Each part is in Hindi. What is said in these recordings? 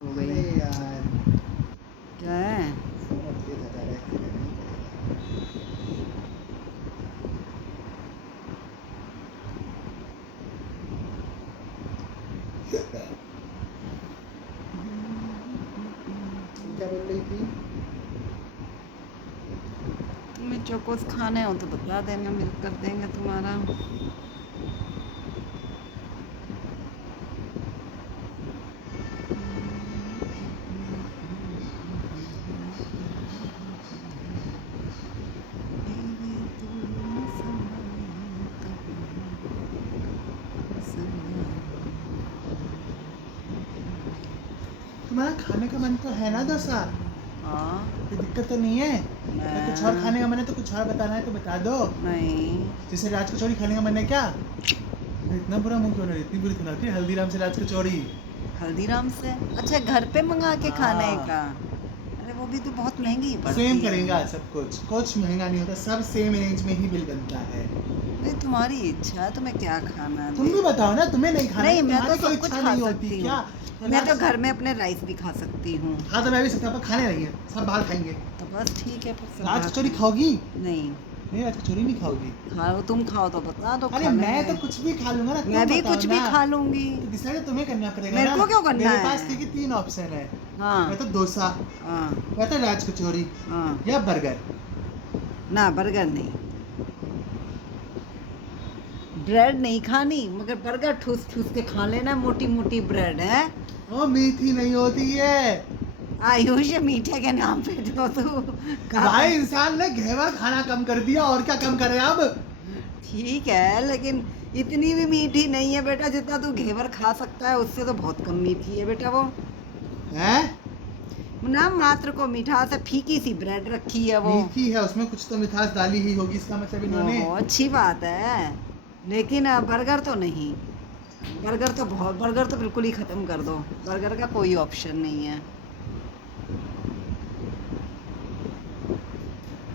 हो अरे गई। यार, क्या है? फोन अपडेट हटा रहा है, करना नहीं पड़ेगा। तुम क्या बोल रही थी? तुम्हें चोकोस खाने हो तो बता देना, मिल कर देंगे तुम्हारा। तुम्हारा खाने का मन तो है ना डोसा? हाँ। कोई दिक्कत तो नहीं है? या कुछ और खाने का मन है तो कुछ और बताना है तो बता दो। नहीं। जैसे राज कचौड़ी खाने का मन है क्या? इतना बुरा मुंह क्यों, इतनी बुरी सुनाती है हल्दीराम से राज कचौड़ी। हल्दीराम से? अच्छा, घर पे मंगा के खाने हाँ, का? अरे वो भी तो बहुत महंगी सेम पड़ती करेगा है। सब कुछ, कुछ महंगा नहीं होता, सब सेम रेंज में ही बिल बनता है। नहीं, तुम्हारी इच्छा है, तुम्हें क्या खाना है तुम भी देख। बताओ ना, तुम्हें नहीं खाना नहीं, क्या? मैं तो तुम्हारी कोई सब कुछ इच्छा खा नहीं होती सकती हूँ। क्या? मैं तो राज घर में अपने राइस भी खा सकती हूँ। हाँ तो मैं भी सकता, पर खाने नहीं है, सब बाहर खाएंगे। तो बस ठीक है, फिर सब राज बाहर कचौड़ी खाएं। खाओगी? नहीं। नहीं, राज कचौड़ी नहीं खाओगी? खाओ, तुम खाओ तो बता दो, अरे खा मैं लेंगे। तो कुछ भी खा लूंगा ना, मैं तुम भी बताओ कुछ भी ना। खा लूंगी। तो डिसाइड तुम्हें करना पड़ेगा मेरे ना। को क्यों करना मेरे है? पास देखिए 3 ऑप्शन है। हाँ। या तो डोसा, हाँ। या तो राज कचौड़ी, हाँ। या बर्गर। ना, बर्गर नहीं। ब्रेड नहीं खानी, मगर बर्गर ठूस ठूस के खा लेना, मोटी मोटी ब्रेड है। वो मीठी नहीं होती है। आयुष, मीठे के नाम पे जो तू खाता भाई है। इंसान ने घेवर खाना कम कर दिया, और क्या कम करे अब? ठीक है, लेकिन इतनी भी मीठी नहीं है बेटा, जितना तू घेवर खा सकता है उससे तो बहुत कम मीठी है बेटा वो। हैं? ना मात्र को मिठास है, फीकी सी ब्रेड रखी है वो। मीठी है, उसमें कुछ तो मिठास डाली ही होगी, इसका मतलब इन्होंने। ओहो, अच्छी बात है। लेकिन बर्गर तो नहीं। बर्गर तो बिल्कुल ही ख़त्म कर दो। बर्गर का कोई ऑप्शन नहीं है।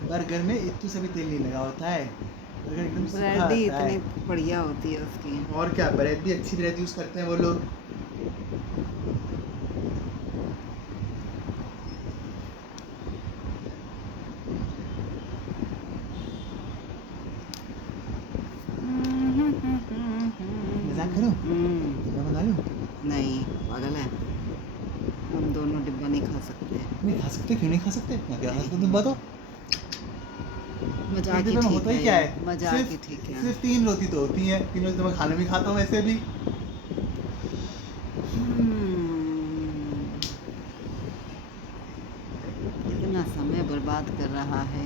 बर्गर में इतू से भी तेल नहीं लगा होता है, बर्गर एकदम सूखा ब्रेड ही आता इतनी है। बढ़िया होती है उसकी। और क्या, ब्रेड भी अच्छी ब्रेड यूज करते हैं वो लोग। मजाक करो, मैं बना लूं? नहीं, पागल है। हम दोनों डिब्बा नहीं खा सकते। नहीं खा सकते, क्यों नहीं खा सकते? मैं क्या खा सकता, तुम बताओ। एक मजाक ही डिब्बे में ठीक होता ही है क्या ये, है? मजाक ही सिर्फ ठीक है। सिर्फ 3 रोटी तो होती है, 3 रोटी तो मैं खाना भी खाता हूँ वैसे भी। हम्म, कितना समय बर्बाद कर रहा है।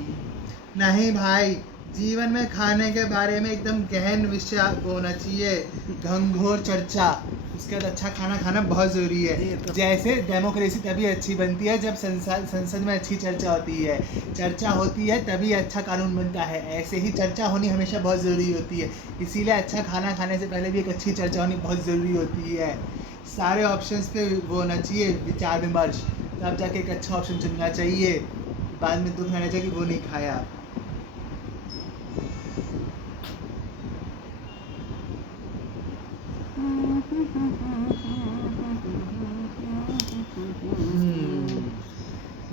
नहीं भाई, जीवन में खाने के बारे में एकदम गहन विषय होना चाहिए, घंघोर चर्चा। उसके बाद अच्छा खाना खाना बहुत ज़रूरी ये है। तो जैसे डेमोक्रेसी तभी अच्छी बनती है जब संसद में अच्छी चर्चा होती है, चर्चा होती है तभी अच्छा कानून बनता है। ऐसे ही चर्चा होनी हमेशा बहुत ज़रूरी होती है, इसीलिए अच्छा खाना खाने से पहले भी एक अच्छी चर्चा होनी बहुत ज़रूरी होती है। सारे ऑप्शंस पे वो होना चाहिए विचार विमर्श, तब जाके एक अच्छा ऑप्शन चुनना चाहिए। बाद में दुख रहना चाहिए कि वो नहीं खाया।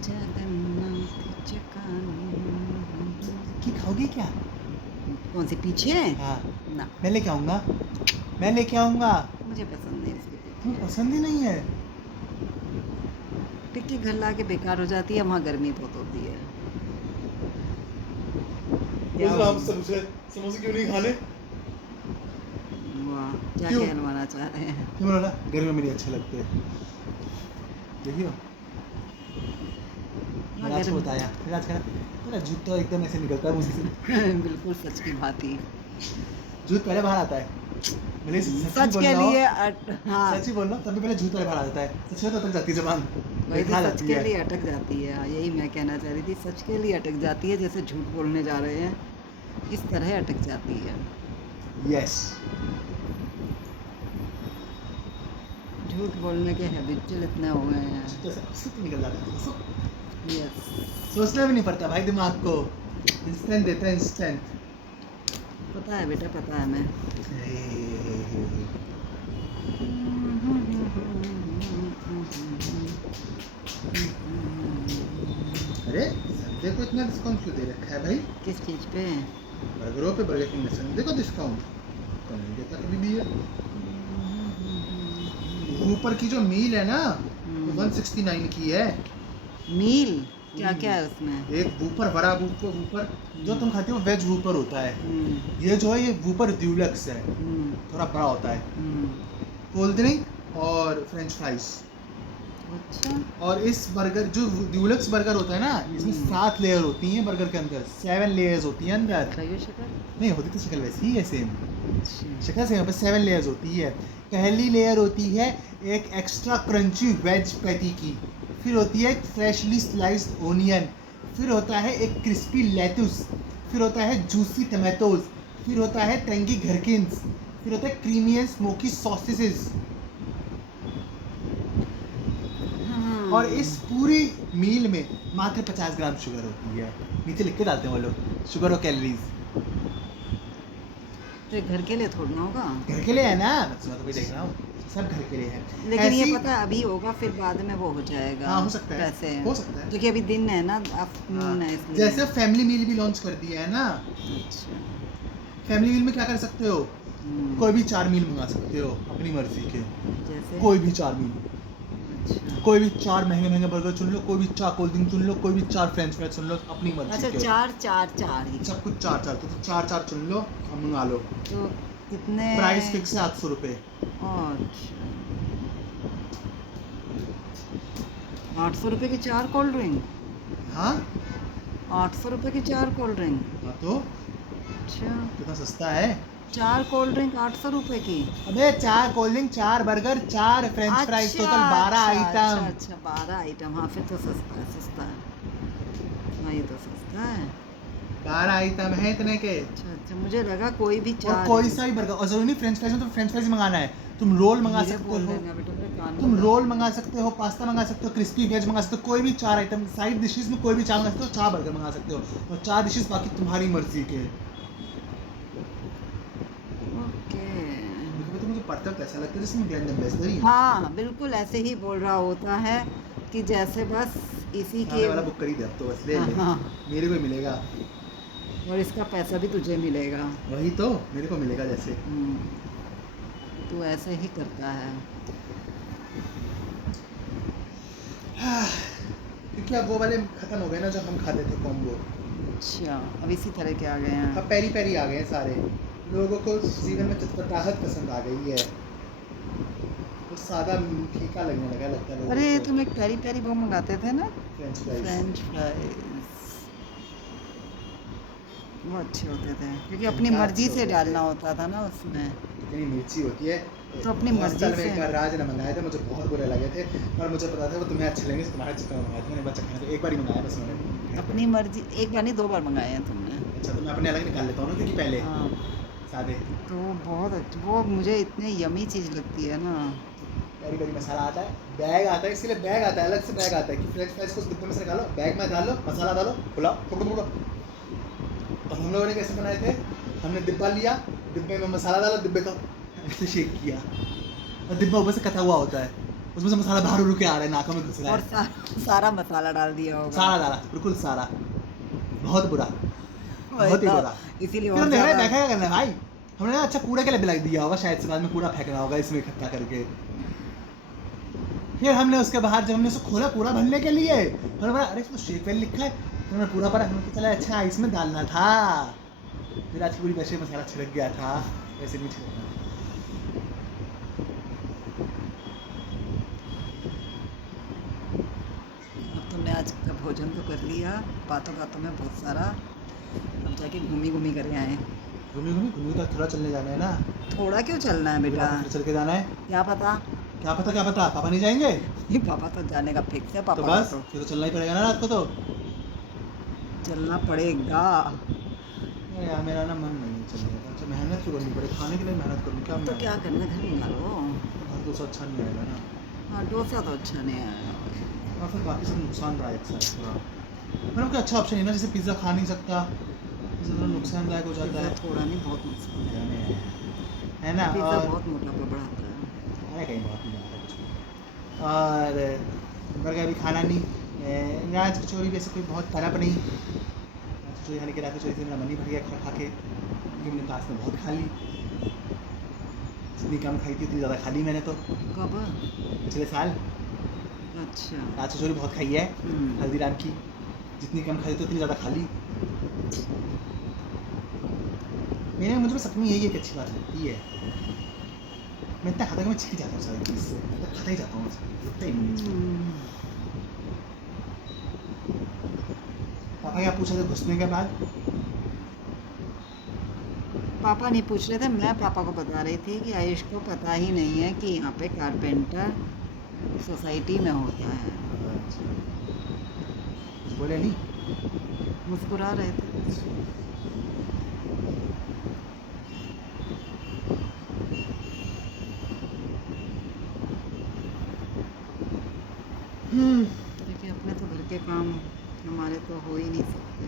जगन्नाथ की खाओगी क्या? कौन से पीछे? हाँ, ना, मैं लेके आऊँगा, मैं लेके आऊँगा। मुझे पसंद नहीं इसकी तुम्हें टिक्की। पसंद ही नहीं है? टिक्की घर ला के बेकार हो जाती है, वहाँ गर्मी बहुत होती है। क्या उस हुआ? राम समोसे समोसे क्यों नहीं खाने? वाह, क्या क्यों? कहलवाना चाह रहे हैं? क्यों बोला? गर्मी में नहीं अच्छे लगते। देखियो, हाँ, मैंने आज को गर्म। बताया, फिर आज कहा तेरा झूठ तो एकदम ऐसे निकलता है मुझ से। बिल्कुल सच की भांति। झूठ पहले बाहर आता है, भले सच भी सच बोल के रहा हो, लिए हाँ, सच ही बोल रहा हूँ, तभी पहले झूठ पहले बाहर आ जाता है। सच में तो तक जाती है ज़बान, वही तो, खा सच जाती के है। लिए अटक जाती है। हाँ, यही मैं कहना चाह रही थी, सच के लिए अटक जाती है, जैसे झूठ बोलने जा रहे हैं इस तरह अटक जाती है। यस। झूठ बोलने के हैबिचुअल इतने हो गए हैं। झूठ तो ऐसे निकल जाता है, यस। सोचना भी नहीं पड़ता भाई दिमाग को, इंस्टेंट देता है, इंस्टेंट। पता है बेटा, पता है मैं। देखो इतना डिस्काउंट क्यों दे रखा है भाई किस चीज़ पे? बर्गरों पे, बर्गर किंग में देखो डिस्काउंट तो नहीं देता कभी भी है। ऊपर की जो मील है ना वो 169 की है। मील क्या क्या है उसमें? एक वूपर, बड़ा वूपर, वूपर जो तुम खाते हो वेज वूपर होता है। हम्म, ये जो है ये वूपर ड्यूलक्स है, हम्म, थोड़ा बड़ा होता है। हम्म, कोल्ड ड्रिंक और फ्रेंच फ्राइज। अच्छा। और इस बर्गर जो ड्यूलक्स बर्गर होता है ना इसमें 7 लेयर होती हैं बर्गर के अंदर, 7 लेयर्स होती हैं अंदर। खाइए शक्कर। नहीं होती तो शक्ल वैसी ही है सेम, अच्छा। शक्ल सेम, बस 7 लेयर्स होती है। पहली लेयर होती है एक एक्स्ट्रा क्रंची वेज पैटी की, फिर होती है एक फ्रेशली स्लाइस्ड ओनियन, फिर होता है एक क्रिस्पी लेटुस, फिर होता है जूसी टमाटोज, फिर होता है टेंगी घरकिन्स, फिर होता है क्रीमी एंड स्मोकी सॉसेसेस। और इस पूरी मील में मात्र 50 ग्राम शुगर होती है। नीचे लिख के डालते हैं वो लोग शुगर और कैलोरीज। तो ये घर के लिए थोड़ा ना होगा। घर के लिए है ना, मैं तो भी देख रहा हूँ सब घर के लिए है। लेकिन ये ऐसी- पता है अभी होगा फिर बाद में वो हो जाएगा। हाँ हो सकता है, पैसे हो सकता है। क्योंकि अभी दिन है ना, हाँ, आफ्टरनून है इसलिए। जैसे फैमिली मील भी लॉन्च कर दिया है ना, अच्छा। फैमिली मील में क्या कर सकते हो, हम्म, कोई भी 4 मील मंगा सकते हो अपनी मर्जी के, जैसे कोई भी 4 मील, अच्छा। कोई भी 4 महंगे महंगे बर्गर चुन लो, कोई भी 4 कोल्ड ड्रिंक चुन लो, कोई भी 4 फ्रेंच फ्राइज चुन लो अपनी मर्जी अच्छा, के। चार चार चार ही। सब कुछ 4 4, तो 4 4 चुन लो और मंगा लो। तो कितने? प्राइस फिक्स है 800 रुपये। अच्छा, 800 रुपये की 4 कोल्ड ड्रिंक। हाँ 800 रुपये की 4 कोल्ड ड्रिंक। हाँ तो अच्छा, कितना सस्ता है। 4 कोल्ड ड्रिंक 800 रुपये की। अबे 4 cold drink, 4 burger, 4 French fries, total 12 item. अच्छा 12 आइटम। हाँ फिर तो सस्ता है, सस्ता है। हाँ ये तो सस्ता है। 12 आइटम है इतने के। अच्छा अच्छा, मुझे लगा कोई भी और 4। कोई सा भी बर्गर, और जरूरी नहीं फ्रेंच फ्राइज में तो फ्रेंच फ्राइज मंगाना है, तुम रोल मंगा धीरे सकते बोल हो, देना बेटा, मेरे कान में तुम दर्द। रोल मंगा सकते हो, पास्ता मंगा सकते हो, क्रिस्पी वेज मंगा सकते हो, कोई भी 4 आइटम साइड डिशेस में कोई भी 4 मंगा सकते हो, 4 बर्गर मंगा सकते हो, और 4 डिशेस बाकी तुम्हारी मर्जी के। ओके। तो मुझे परफेक्ट ऐसा लगता है जैसे मैं ब्रांड एम्बेसडर ही हूँ। हाँ बिल्कुल ऐसे ही बोल रहा होता है कि जैसे बस इसी के। खाने वाला बुक कर ही दे अब तो, बस ले ले, हाँ, मेरे को ही मिलेगा। और इसका पैसा भी तुझे मिलेगा। वही तो मेरे को मिलेगा जैसे। तू ऐसे ही करता है। क्योंकि अब वो वाले खत्म हो गए ना जो हम खाते थे कॉम्बो। अच्छा, अब इसी तरह के आ गए हैं। अब पेरी पेरी आ गए हैं सारे लोगों को, जीवन में चटपटाहट पसंद आ गई है, तो सादा फीका लगने लगा लगता है लोगों अरे को। तुम एक पेरी पेरी वो मंगाते थे ना, फ्रेंच फ्राइज फ्रेंच फ्राइज, वो अच्छे होते थे क्योंकि अपनी क्या मर्जी अच्छे से होते डालना थे। होता था ना उसमें। इतनी मिर्ची होती है। तो अपनी मर्जी हॉस्टल में से। एक बार राज ने मंगाए थे, मुझे बहुत बुरे लगे थे, और मुझे पता था वो तुम्हें अच्छे लगेंगे, तुम्हारे चक्कर में मंगाए थे। मैंने बस चखने, एक बार ही मंगाया बस मैंने। अपनी मर्जी, एक बार नहीं 2 बार मंगाए हैं तुमने। अच्छा तो मैं अपने अलग निकाल लेता हूँ ना, क्योंकि पहले हाँ सादे तो बहुत वो मुझे इतने यमी चीज़ लगती है ना। पेरी पेरी मसाला आता है, बैग आता है, इसीलिए बैग आता है, अलग से बैग आता है कि फ्रेंच फ्राइज को उस डिब्बे में से निकालो, बैग में डालो, मसाला डालो, खुलाओ, फुको। और हम लोगों ने कैसे बनाए थे, हमने डिब्बा लिया, डिब्बे में मसाला डाला, डिब्बे का ऐसे शेक किया, और डिब्बा ऊपर से कटा हुआ होता है, उसमें से मसाला बाहर उड़ के आ रहा है, नाकों में घुस रहा और है। सारा मसाला डाल दिया होगा। सारा डाला, बिल्कुल सारा, बहुत बुरा, वही बहुत ही तो, बुरा। इसीलिए फिर और हम देख रहे हैं ज़्यादा। बैठा क्या करना है भाई, हमने ना अच्छा कूड़े के लिए बिलाई दिया होगा शायद से, बाद में कूड़ा फेंकना होगा इसमें इकट्ठा करके। फिर हमने उसके बाहर जब हमने उसको खोला कूड़ा भरने के लिए, हमने बोला अरे इसमें शेक वेल लिखा है, हमने पूरा पढ़ा, हमने चला अच्छा इसमें डालना था, फिर आज पूरी वैसे मसाला छिड़क गया था, वैसे नहीं छिड़कना। अब तुमने आज का भोजन तो कर लिया, बातों बातों में बहुत सारा, अब जाके घूमी कर आए। घूमी तो थोड़ा चलने जाना है ना। थोड़ा क्यों चलना है बेटा? फिर चल के जाना है। क्या पता? क्या पता पापा नहीं जाएंगे ये पापा तो जाने का फिक्स है, तो पापा बस का तो फिर तो चलना ही पड़ेगा ना रात को तो। चलना पड़ेगा। अरे यार मेरा ना मन नहीं है चलने का, अच्छा मेहनत क्यों करनी पड़े, खाने के लिए मेहनत करूँ क्या तो मैं, क्या करना, घर मंगा लो। घर डोसा अच्छा नहीं आएगा ना, हाँ डोसा तो अच्छा नहीं आया। और फिर बाकी सब नुकसानदायक सा है पूरा, मतलब कोई अच्छा ऑप्शन नहीं ना, जैसे पिज़्ज़ा खा नहीं सकता, इससे थोड़ा नुकसानदायक हो जाता पिज़्ज़ा है, थोड़ा नहीं बहुत नुकसान है ना। पिज़्ज़ा और बहुत मोटापा बढ़ाता है। अरे कहीं बहुत नहीं आता कुछ भी। और बर्गर भी खाना नहीं, आज कचौरी वैसे कोई बहुत खराब नहीं। आज कचौरी खाने के रात कचौरी से मेरा मन ही भर गया खा खा के, क्योंकि मैंने काश में बहुत खा ली। जितनी कम खाई थी उतनी ज़्यादा खा ली मैंने तो कब? पिछले साल। अच्छा। आज कचौरी बहुत खाई है हल्दीराम की, जितनी कम खाई थी उतनी ज़्यादा खा ली। मुझे बस अपनी यही एक अच्छी बात लगती है, मैं इतना खाता कि मैं छिप जाता हूँ सारी चीज़ से, मैं खाता ही जाता हूँ रुकता ही नहीं। पापा क्या पूछा था घुसने के बाद? पापा नहीं पूछ रहे थे, मैं पापा को बता रही थी कि आयुष को पता ही नहीं है कि यहाँ पे कारपेंटर सोसाइटी में होता है। बोले नहीं? मुस्कुरा रहे थे। देखिए अपने तो घर के काम हमारे तो हो ही नहीं सकते,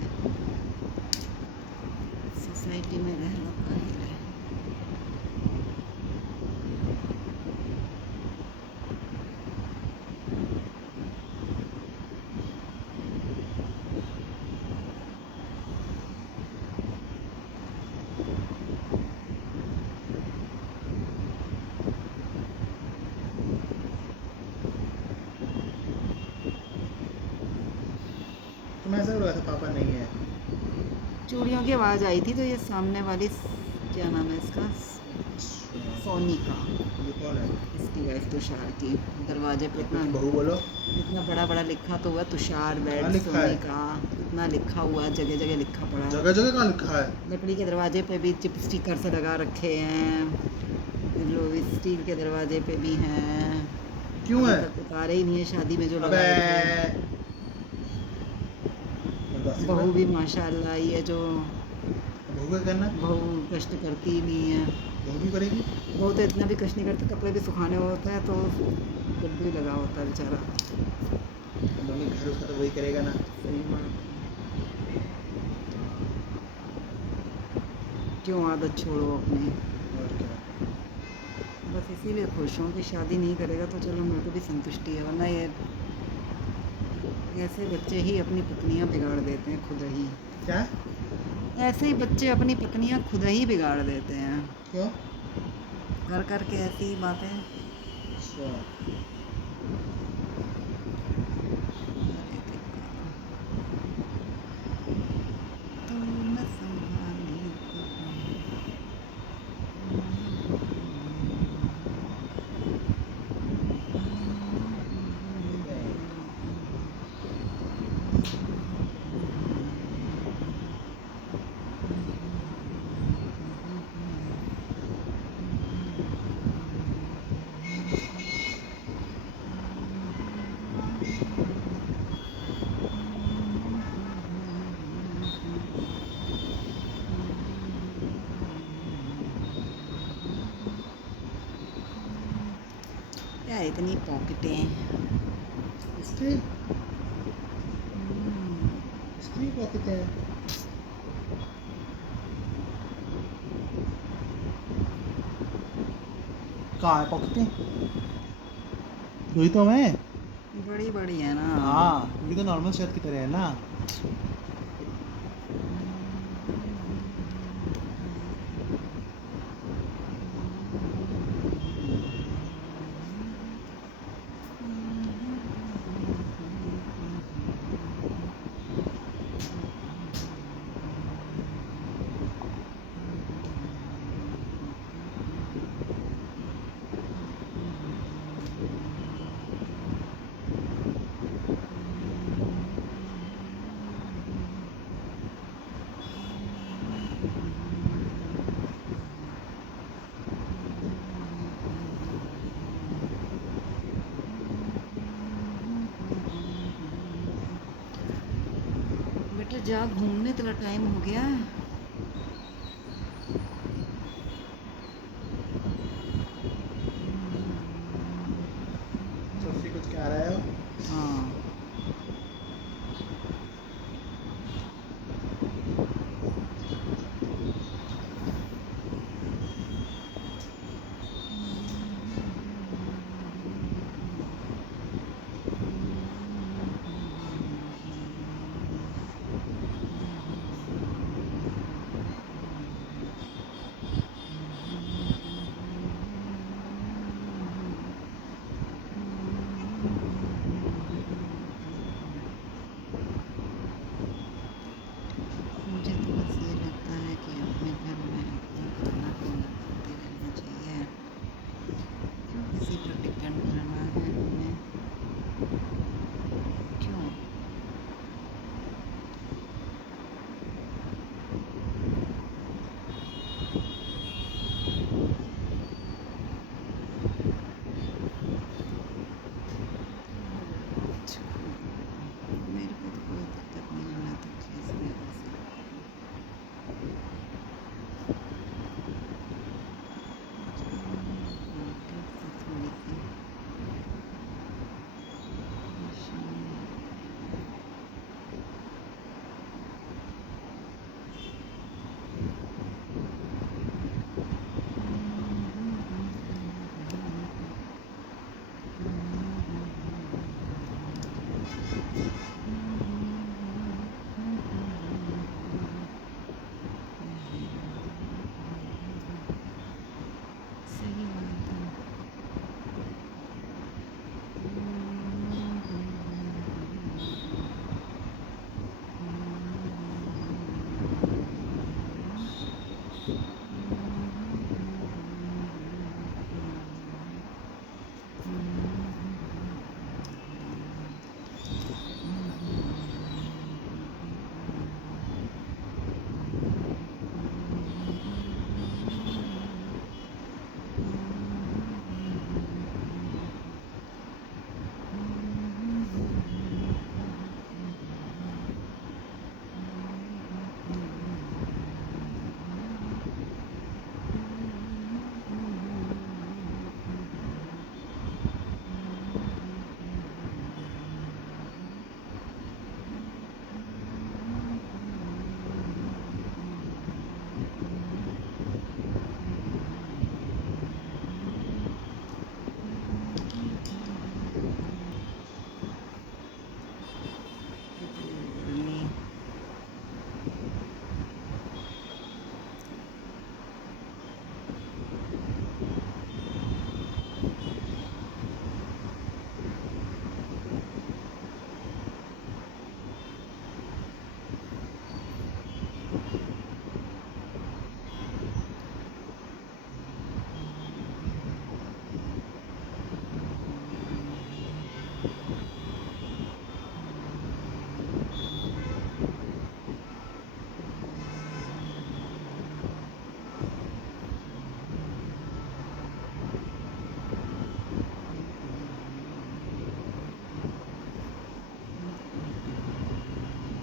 सोसाइटी में रह लो कहीं रहे। तो मैं ऐसा लगा था पापा नहीं है। चूड़ियों की आवाज़ आई थी तो ये सामने वाली क्या नाम है इसका, सोनिका, ये कौन है? इसकी वाइफ तुषार की, दरवाजे पे इतना बहू बोलो। इतना बड़ा बड़ा लिखा तो हुआ तुषार कहाँ बेड लिखा है? सोनिका, इतना लिखा हुआ जगह जगह लिखा पड़ा है। जगह जगह कहाँ लिखा है? लकड़ी के दरवाजे पे भी चिप स्टिकर से लगा रखे हैं, लोग स्टील के दरवाजे पे भी हैं। क्यों अभी है? तक उतारे ही नहीं है शादी में जो अबे लगाए थे। बहू भी माशाल्लाह आई है, जो बहू क्या करना? बहू कष्ट करती ही नहीं है। बहू भी करेगी? बहू तो इतना भी कष्ट नहीं करती, कपड़े भी सुखाने होता है तो गड्ढू ही लगा होता है बेचारा। मम्मी घर उसका तो वही करेगा ना। सही बात। क्यों आदत छोड़ो अपनी, और क्या? बस इसीलिए खुश हूँ कि शादी नहीं करेगा तो चलो मेरे को भी संतुष्टि है, वरना ये ऐसे बच्चे ही अपनी पत्नियाँ बिगाड़ देते हैं खुद ही। क्या? ऐसे ही बच्चे अपनी पत्नियाँ खुद ही बिगाड़ देते हैं, क्यों? कर कर के ऐसी ही बातें। अच्छा। तू न संभाली क्या इतनी पॉकेटें। स्टील स्टील पॉकेट है। कहाँ है पॉकेटें? वही तो मैं। बड़ी बड़ी है ना। हाँ ये तो नॉर्मल शर्ट की तरह है ना। बेटा जा घूमने, तेरा टाइम हो गया है। सोफी कुछ कह रहा है? हाँ क्यों? मेरे को तो कोई दिक्कत नहीं है, मैं तो खींच नहीं रहा थोड़ी सी सही बात है।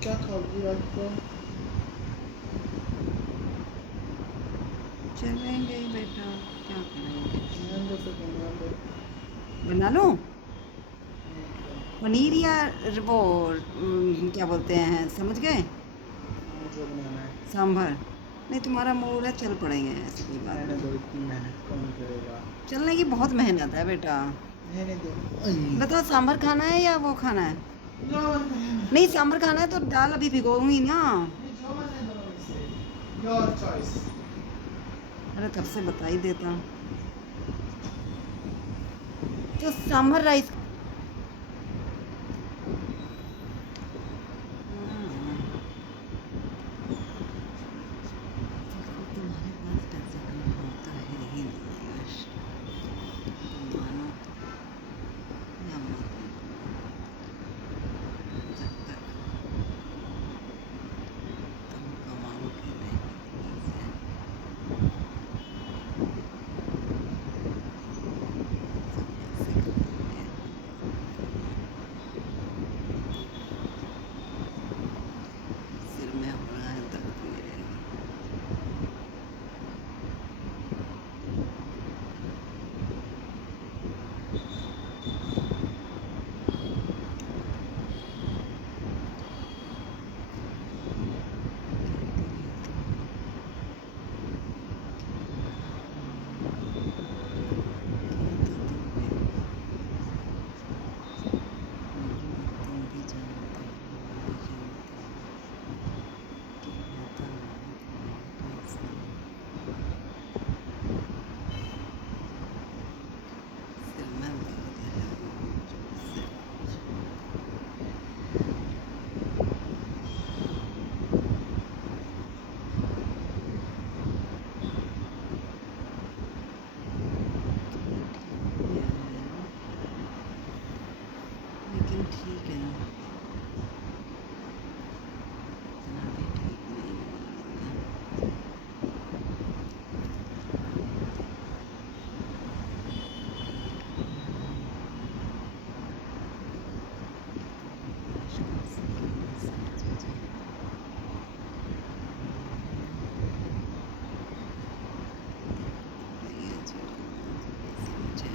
क्या खाओगी रात को? चलेंगे ही बेटा, क्या करेंगे? ध्यान दो तो बना दो। बना लूँ पनीर या वो क्या बोलते हैं, समझ गए? जो बनाना है। सांभर। नहीं तुम्हारा मूड है, चल पड़ेंगे, ऐसी कोई बात रहने दो, नहीं। इतनी मेहनत कौन करेगा? चलने की बहुत मेहनत है बेटा। रहने दो। बताओ सांभर खाना है या वो खाना है? जो मन करे। नहीं सांभर खाना है तो दाल अभी भिगोऊंगी ना। जो मन है दोनों में से। Your choice. अरे तब से बता ही देता तो सांभर राइस। तुम्हारे पास पैसे कम होता है ही नहीं यार। तुम मानो या मत मानो, जब तक तुम कमाओगे नहीं पैसे, सब कैसे कमाओगे? लेकिन ठीक है, इतना भी ठीक नहीं है। बर्दाश्त कर सकें सारी चीज़ें। ये थोड़ी सी मुझे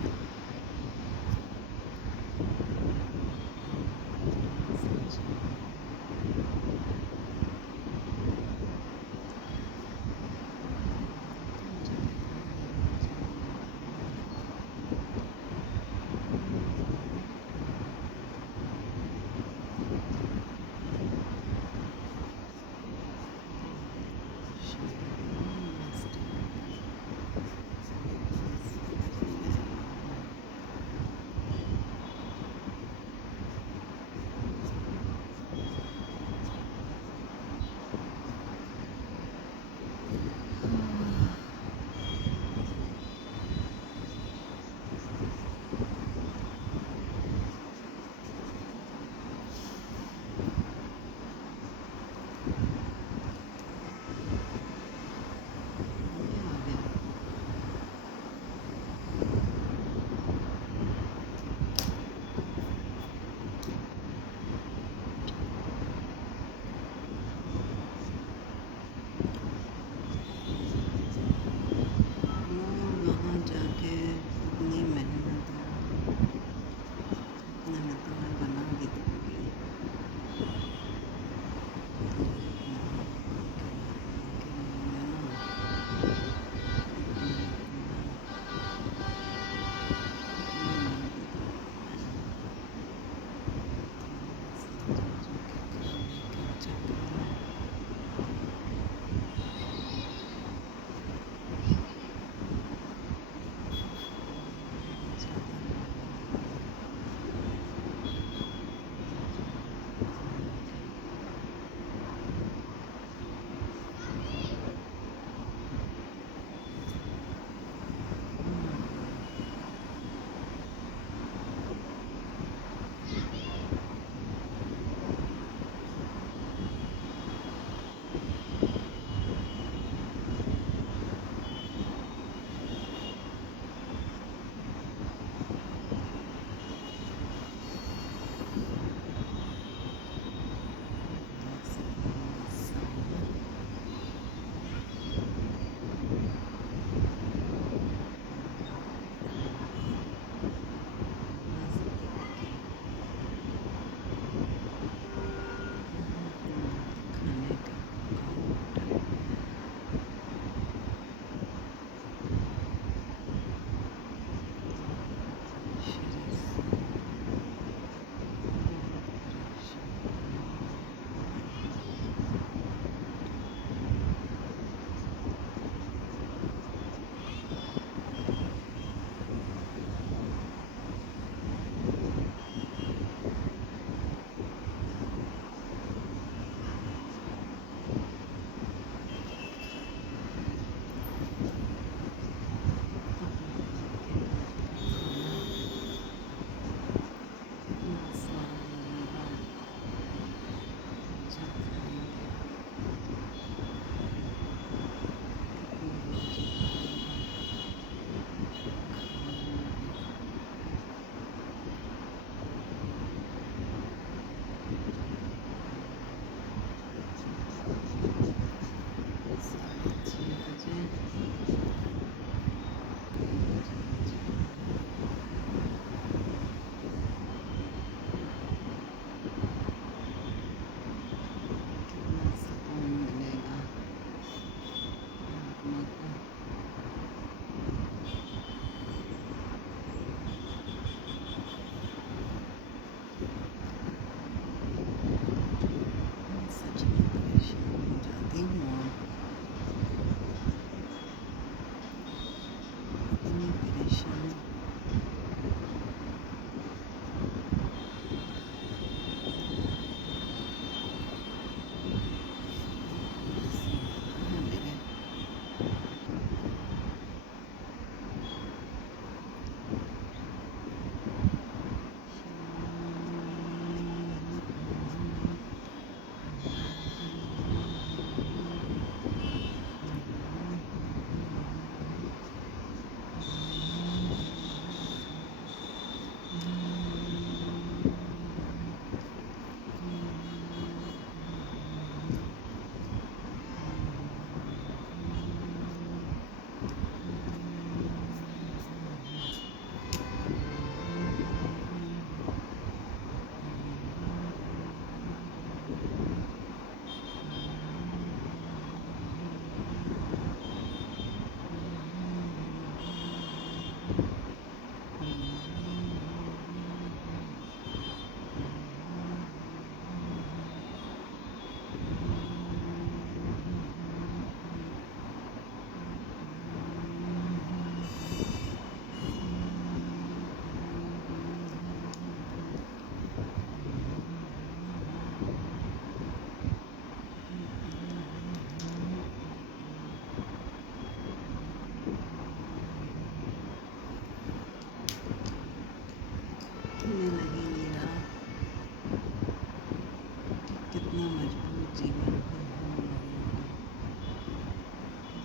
इतना मजबूत जीवन हो लगेगा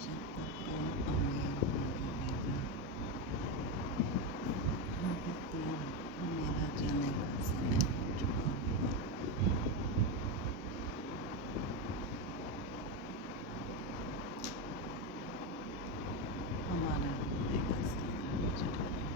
जब तक तुम अमीर हो लगेगा। अब तो हमारा जाने का समय हो चुका होगा। हमारा जाने का समय हो चुका है।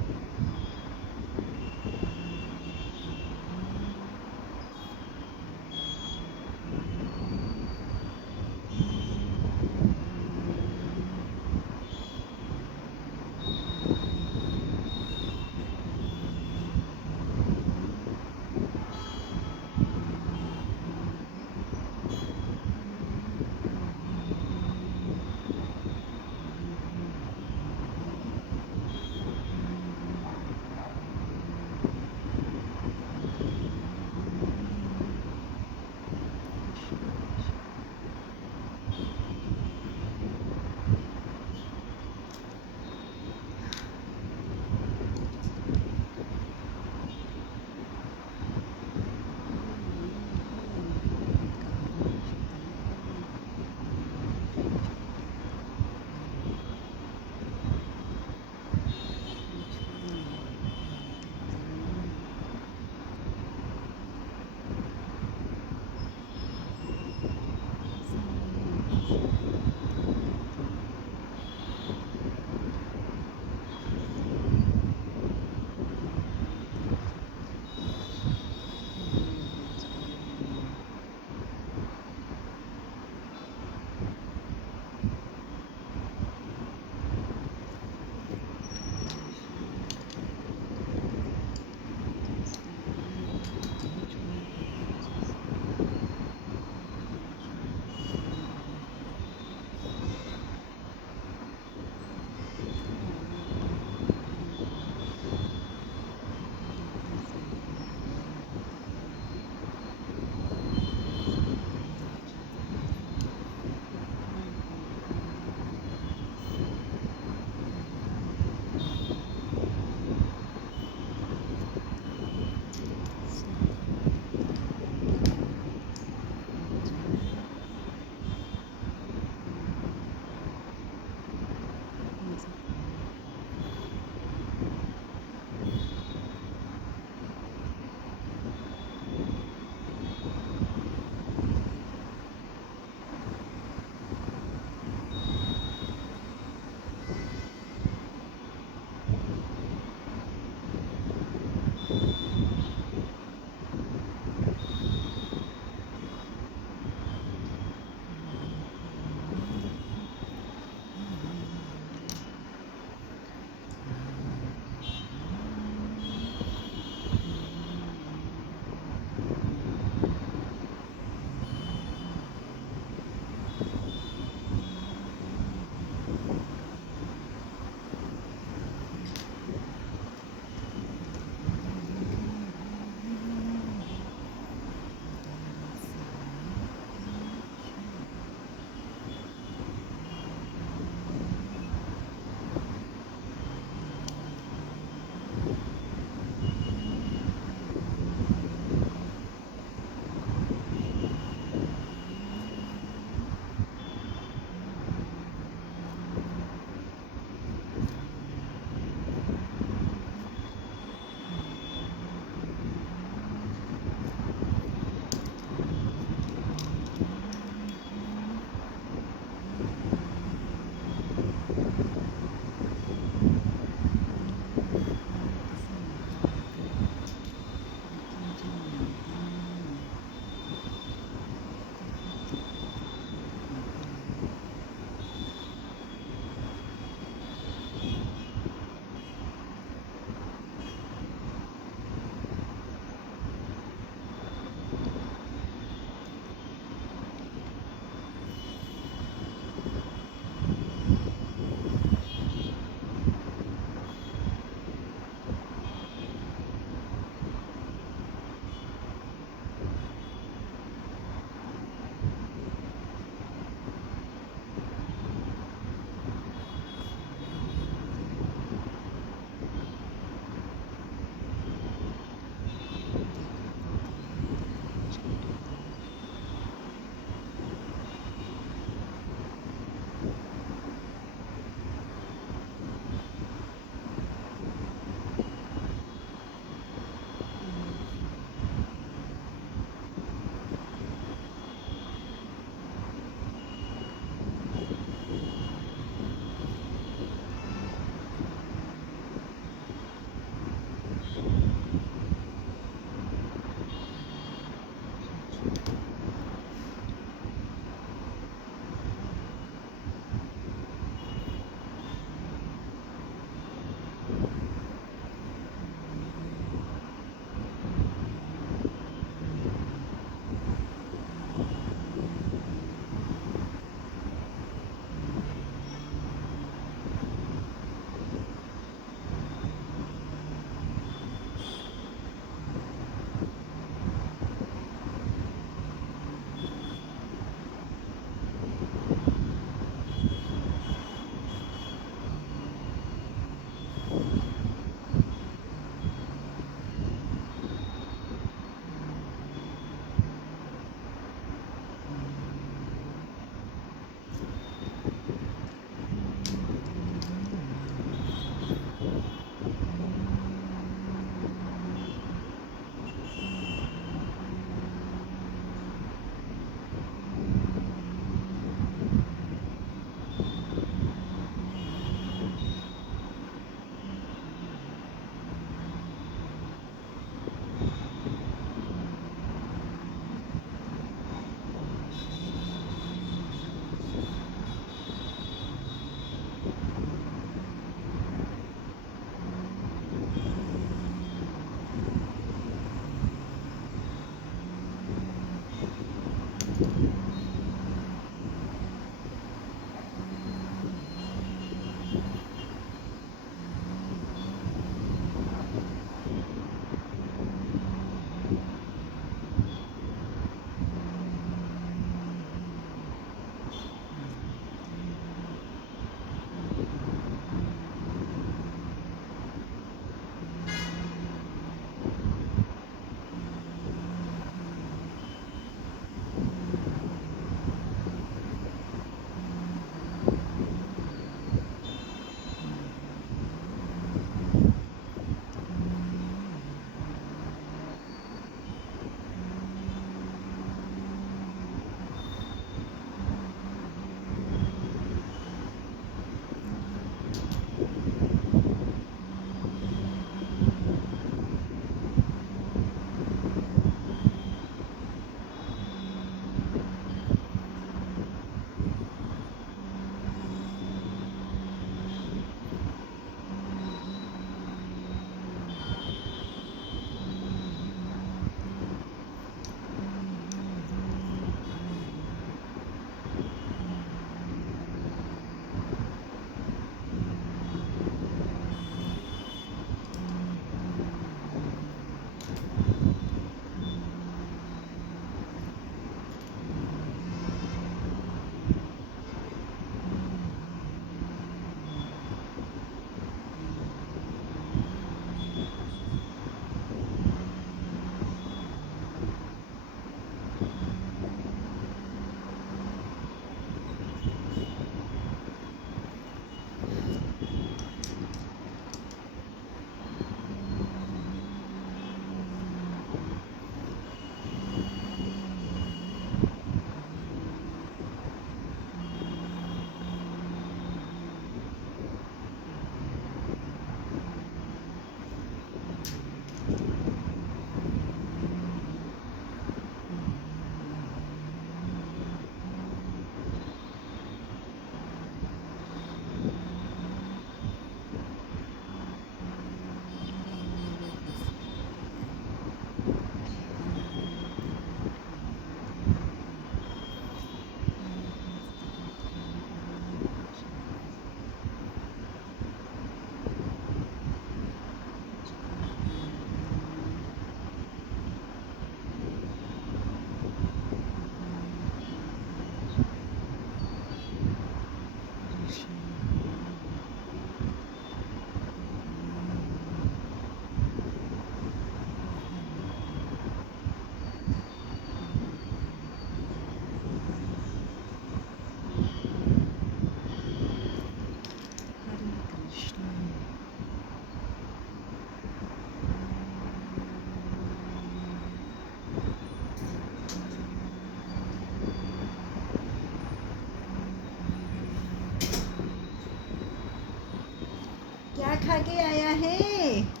क्या खा के आया है?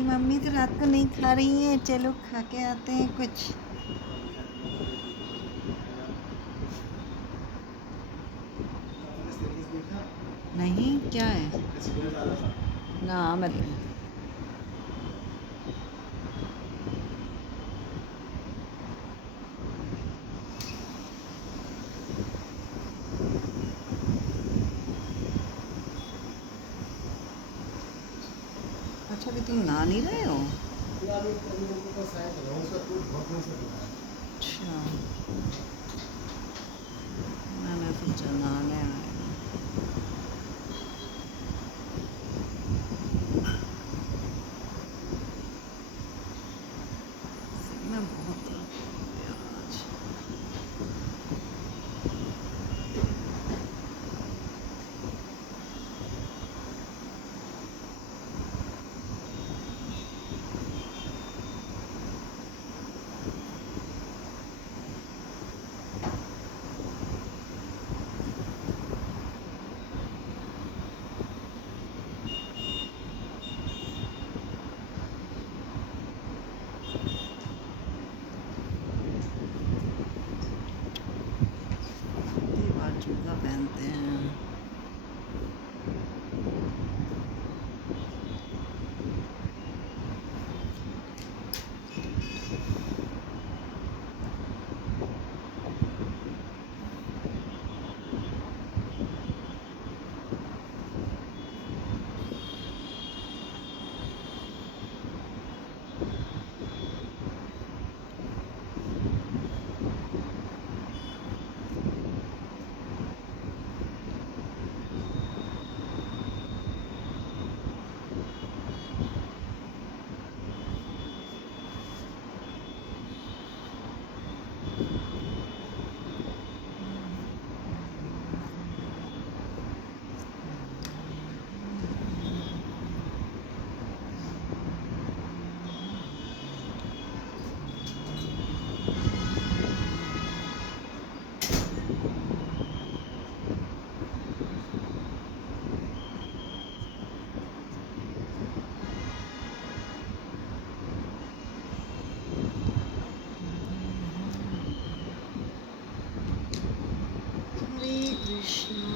कि मम्मी तो रात को नहीं खा रही है, चलो खा के आते हैं कुछ। नहीं, क्या है? ना मत। अच्छा, अभी तुम नहा नहीं रहे हो? अच्छा, मैंने सोचा नहाने आए हो। सिर में बहुत दर्द हो रहा है आज। कितनी बार जूता पहनते हैं। हरे कृष्णा